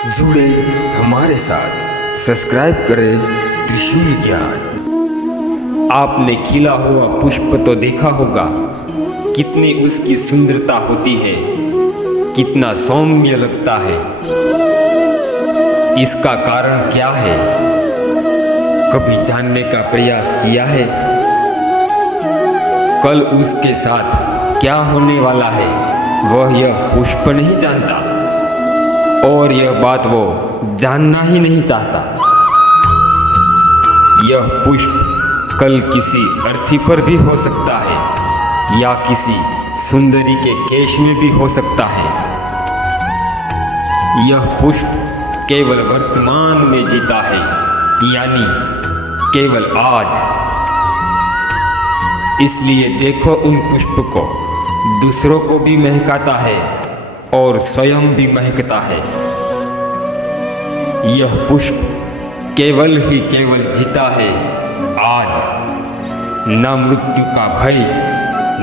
जुड़े हमारे साथ, सब्सक्राइब करें त्रिशूल ज्ञान। आपने खिला हुआ पुष्प तो देखा होगा, कितनी उसकी सुंदरता होती है, कितना सौम्य लगता है। इसका कारण क्या है? कभी जानने का प्रयास किया है? कल उसके साथ क्या होने वाला है वह यह पुष्प नहीं जानता, और यह बात वो जानना ही नहीं चाहता। यह पुष्प कल किसी अर्थी पर भी हो सकता है या किसी सुंदरी के केश में भी हो सकता है। यह पुष्प केवल वर्तमान में जीता है, यानी केवल आज। इसलिए देखो उन पुष्प को, दूसरों को भी महकाता है और स्वयं भी महकता है। यह पुष्प केवल ही केवल जीता है आज। ना मृत्यु का भय,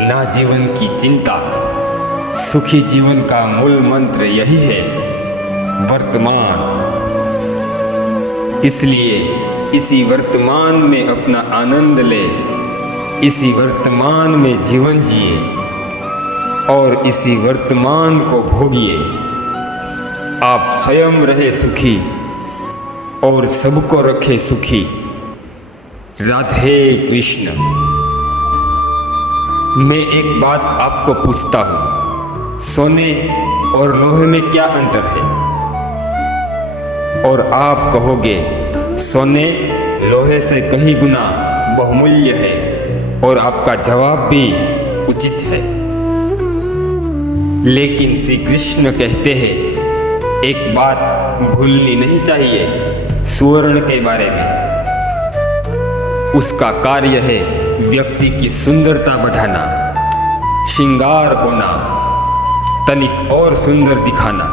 ना जीवन की चिंता। सुखी जीवन का मूल मंत्र यही है, वर्तमान। इसलिए इसी वर्तमान में अपना आनंद ले, इसी वर्तमान में जीवन जिए और इसी वर्तमान को भोगिए। आप स्वयं रहे सुखी और सबको रखे सुखी। राधे कृष्ण। मैं एक बात आपको पूछता हूँ, सोने और लोहे में क्या अंतर है? और आप कहोगे सोने लोहे से कहीं गुना बहुमूल्य है, और आपका जवाब भी उचित है। लेकिन श्री कृष्ण कहते हैं, एक बात भूलनी नहीं चाहिए सुवर्ण के बारे में। उसका कार्य है व्यक्ति की सुंदरता बढ़ाना, श्रृंगार होना, तनिक और सुंदर दिखाना।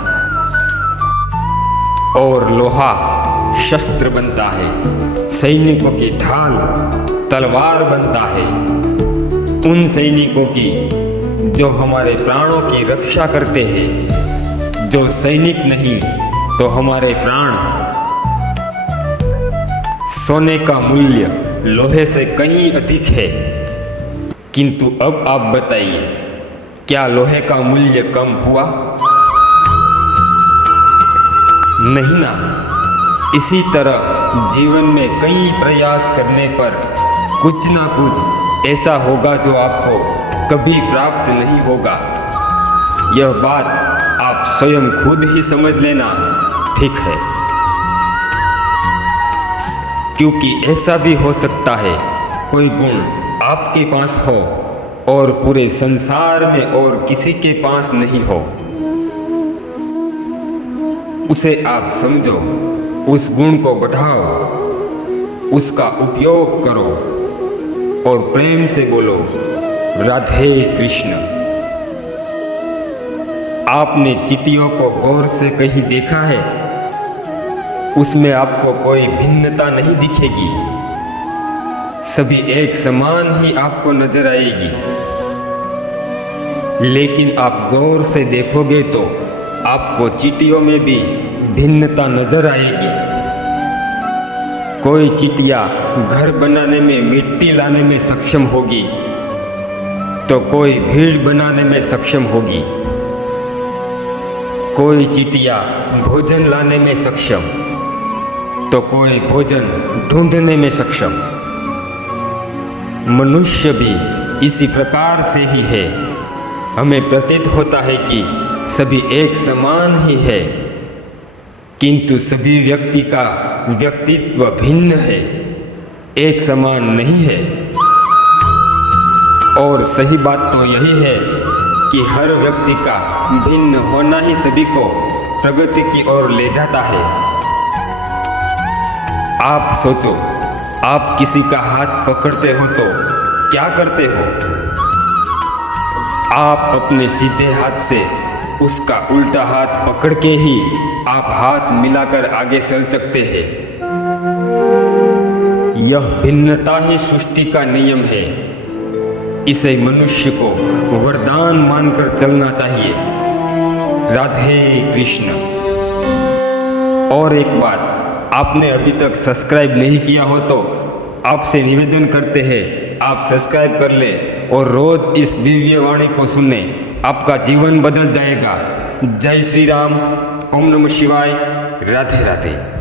और लोहा शस्त्र बनता है, सैनिकों की ढाल तलवार बनता है। उन सैनिकों की जो हमारे प्राणों की रक्षा करते हैं, जो सैनिक नहीं तो हमारे प्राण। सोने का मूल्य लोहे से कहीं अधिक है, किंतु अब आप बताइए, क्या लोहे का मूल्य कम हुआ? नहीं ना। इसी तरह जीवन में कई प्रयास करने पर कुछ ना कुछ ऐसा होगा जो आपको कभी प्राप्त नहीं होगा। यह बात आप स्वयं खुद ही समझ लेना ठीक है। क्योंकि ऐसा भी हो सकता है कोई गुण आपके पास हो और पूरे संसार में और किसी के पास नहीं हो। उसे आप समझो, उस गुण को बढ़ाओ, उसका उपयोग करो और प्रेम से बोलो, राधे कृष्ण। आपने चींटियों को गौर से कहीं देखा है? उसमें आपको कोई भिन्नता नहीं दिखेगी, सभी एक समान ही आपको नजर आएगी। लेकिन आप गौर से देखोगे तो आपको चींटियों में भी भिन्नता नजर आएगी। कोई चींटियां घर बनाने में मिट्टी लाने में सक्षम होगी, तो कोई भीड़ बनाने में सक्षम होगी। कोई चींटियां भोजन लाने में सक्षम, तो कोई भोजन ढूंढने में सक्षम। मनुष्य भी इसी प्रकार से ही है। हमें प्रतीत होता है कि सभी एक समान ही है, किंतु सभी व्यक्ति का व्यक्तित्व भिन्न है, एक समान नहीं है। और सही बात तो यही है कि हर व्यक्ति का भिन्न होना ही सभी को प्रगति की ओर ले जाता है। आप सोचो, आप किसी का हाथ पकड़ते हो तो क्या करते हो? आप अपने सीधे हाथ से उसका उल्टा हाथ पकड़ के ही आप हाथ मिलाकर आगे चल सकते हैं। यह भिन्नता ही सृष्टि का नियम है। इसे मनुष्य को वरदान मानकर चलना चाहिए। राधे कृष्ण। और एक बात, आपने अभी तक सब्सक्राइब नहीं किया हो तो आपसे निवेदन करते हैं आप सब्सक्राइब कर ले और रोज इस दिव्य वाणी को सुने, आपका जीवन बदल जाएगा। जय श्री राम, ओम नमः शिवाय, राधे राधे।